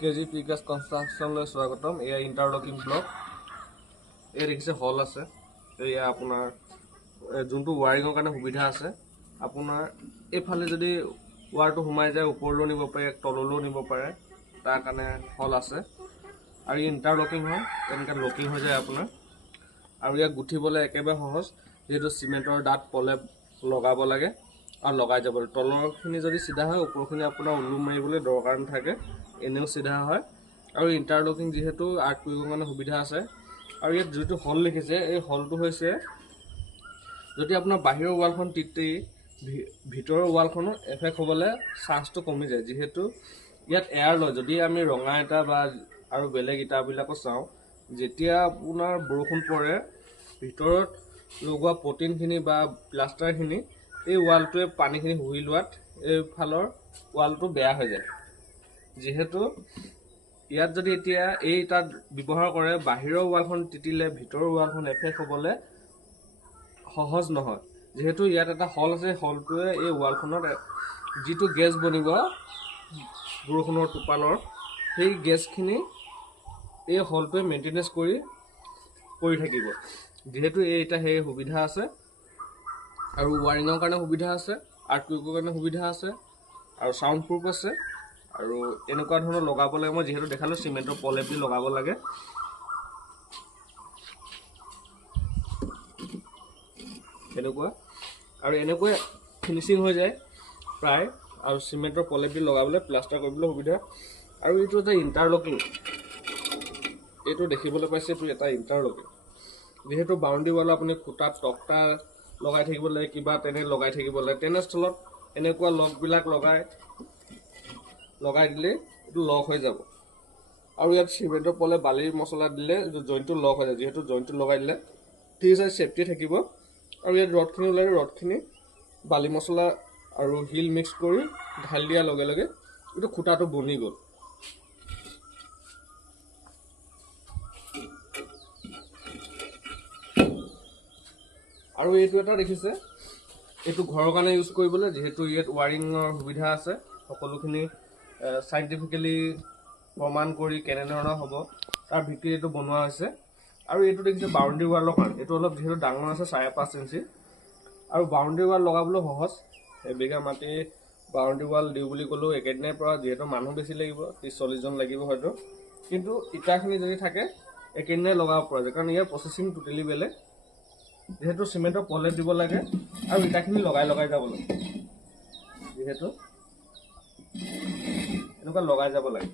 KG পিকাছ কনষ্ট্ৰাকশ্যনলৈ স্বাগতম। এয়া interlocking block. এই দেখিছে হল আছে। এয়া আপোনাৰ যোনটো ৱাৰিঙৰ কাৰণে সুবিধা আছে। আপোনাৰ এইফালে যদি ৱাৰটো সোমাই যায় ওপৰলৈও নিব পাৰে, তললৈও নিব পাৰে, তাৰ কাৰণে হল আছে। আৰু ইণ্টাৰলকিং হয়, তেনেকৈ লকিং হৈ যায় আপোনাৰ। আৰু ইয়াক গুঠিবলৈ একেবাৰে সহজ, যিহেতু চিমেণ্টৰ ডাঠ প্ৰলেপ লগাব লাগে আৰু লগাই যাব লাগে। তলৰখিনি যদি চিধা হয়, ওপৰখিনি আপোনাৰ ওলু মাৰিবলৈ দৰকাৰ নাথাকে, এনেও চিধা হয়। আৰু ইণ্টাৰলকিং যিহেতু আৰ্ট কৰিবৰ কাৰণে সুবিধা আছে। আৰু ইয়াত যিটো হল লিখিছে, এই হলটো হৈছে যদি আপোনাৰ বাহিৰৰ ৱালখন তিতি ভিতৰৰ ৱালখনো এফেক্ট হ'বলৈ চান্সটো কমি যায়, যিহেতু ইয়াত এয়াৰ লয়। যদি আমি ৰঙা ইটা বা আৰু বেলেগ ইটাবিলাকো চাওঁ, যেতিয়া আপোনাৰ বৰষুণ পৰে, ভিতৰত লগোৱা প্ৰটিনখিনি বা প্লাষ্টাৰখিনি এই ৱালটোৱে পানীখিনি শুহি লোৱাত এইফালৰ ৱালটো বেয়া হৈ যায়। যিহেতু ইয়াত যদি এতিয়া এই ইটাত ব্যৱহাৰ কৰে, বাহিৰৰ ৱালখন তিতিলে ভিতৰৰ ৱালখন এফেক্ট হ'বলৈ সহজ নহয়। যিহেতু ইয়াত এটা হল আছে, হলটোৱে এই ৱালখনত যিটো গেছ বনিব বৰষুণৰ টোপালৰ, সেই গেছখিনি এই হলটোৱে মেইনটেনেঞ্চ কৰি থাকিব। যিহেতু এই ইটা সেই সুবিধা আছে, আৰু ৱাৰিঙৰ কাৰণে সুবিধা আছে, আৰ্ট কৰিবৰ কাৰণে সুবিধা আছে, আৰু চাউণ্ড প্ৰুফ আছে। আৰু এনেকুৱা ধৰণৰ লগাব লাগে। মই যিহেতু দেখালোঁ চিমেণ্টৰ প্ৰলেপ দি লগাব লাগে। এনেকুৱা আৰু এনেকৈ ফিনিচিং হৈ যায় প্ৰায়। আৰু চিমেণ্টৰ প্ৰলেপ দি লগাবলৈ, প্লাষ্টাৰ কৰিবলৈ সুবিধা। আৰু এইটো এটা ইণ্টাৰলকিং, এইটো দেখিবলৈ পাইছে, এইটো এটা ইণ্টাৰলকিং। যিহেতু বাউণ্ডেৰী ৱালত আপুনি খুটাত তক্তা লগাই থাকিব লাগে, কিবা তেনে লগাই থাকিব লাগে, তেনেস্থলত এনেকুৱা লগবিলাক লগাই দিলে এইটো লক হৈ যাব। আৰু ইয়াত চিমেণ্টৰ প্ৰলেপ বালিৰ মছলা দিলে জইনটো লক হৈ যায়। যিহেতু জইনটো লগাই দিলে ঠিক আছে, ছেফটি থাকিব। আৰু ইয়াত ৰডখিনি ওলালে, ৰডখিনি বালি মছলা আৰু শিল মিক্স কৰি ঢালি দিয়াৰ লগে লগে এইটো খুটাটো বনি গ'ল। আৰু এইটো এটা দেখিছে, এইটো ঘৰৰ কাৰণে ইউজ কৰিবলৈ, যিহেতু ইয়াত ৱাৰিঙৰ সুবিধা আছে। সকলোখিনি চাইণ্টিফিকেলি প্ৰমাণ কৰি কেনেধৰণৰ হ'ব তাৰ ভিত্তিত এইটো বনোৱা হৈছে। আৰু এইটো দেখিছে বাউণ্ডেৰী ৱালৰ কাৰণে, এইটো অলপ যিহেতু ডাঙৰ আছে, 5.5 ইঞ্চি। আৰু বাউণ্ডেৰী ৱাল লগাবলৈ সহজ। এবিঘা মাটি বাউণ্ডেৰী ৱাল দিওঁ বুলি ক'লেও একেদিনাই পৰা, যিহেতু মানুহ বেছি লাগিব, 30-40 জন লাগিব হয়তো। কিন্তু ইটাখিনি যদি থাকে একেদিনাই লগাব পৰা যায়, কাৰণ ইয়াৰ প্ৰচেছিং টোটেলি বেলেগ। যিহেতু চিমেণ্টৰ প্ৰলেপ দিব লাগে আৰু ইটাখিনি লগাই যাব লাগে। যিহেতু এনেকুৱা লগাই যাব লাগে।